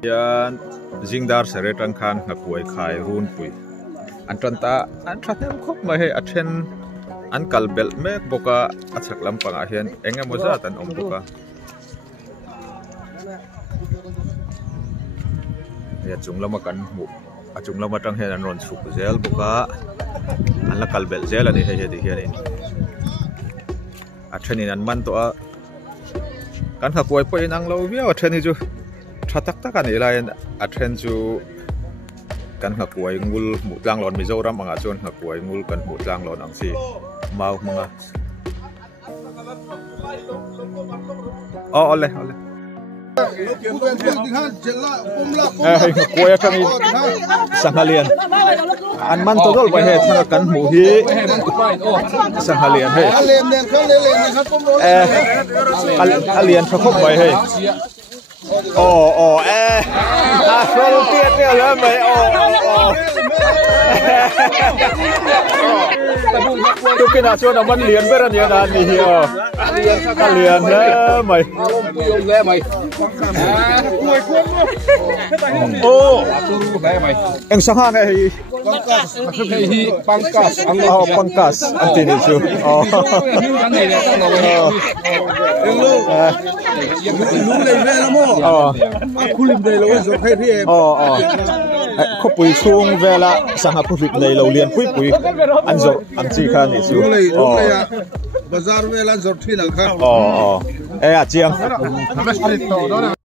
yan zingdar sere tang khan ngakoi khai run pui an tranta an thatem khop mai he athen an kalbel mek boka achak lampang a hian enge moza tan om boka ya chunglama kan mu a chunglama tang hian an ron chuk zel boka an la kalbel zel ani he di hian in athenin an man to a kan khakoi po in ang lo via athen hi chu thatak tak ani lain athen chu kan khakoi ngul mu tlang lon mizoram anga chon khakoi ngul kan mu tlang lon ang si mau manga ole khakoi atani sanghalian an man to dol ba he thana kan mu hi sanghalian he alian khakop ba he Solo tiệt lên mày tôi kia nào cho nó vẫn liền với anh nhà đi hiểu liền thế mày em sang hàng này pangkas anh tin được chưa khóc bùi chuông về là sang học việc này lâu liền quý bùi ăn rồi ăn chi khăn thì chú bazar về là rồi thì là khác chiang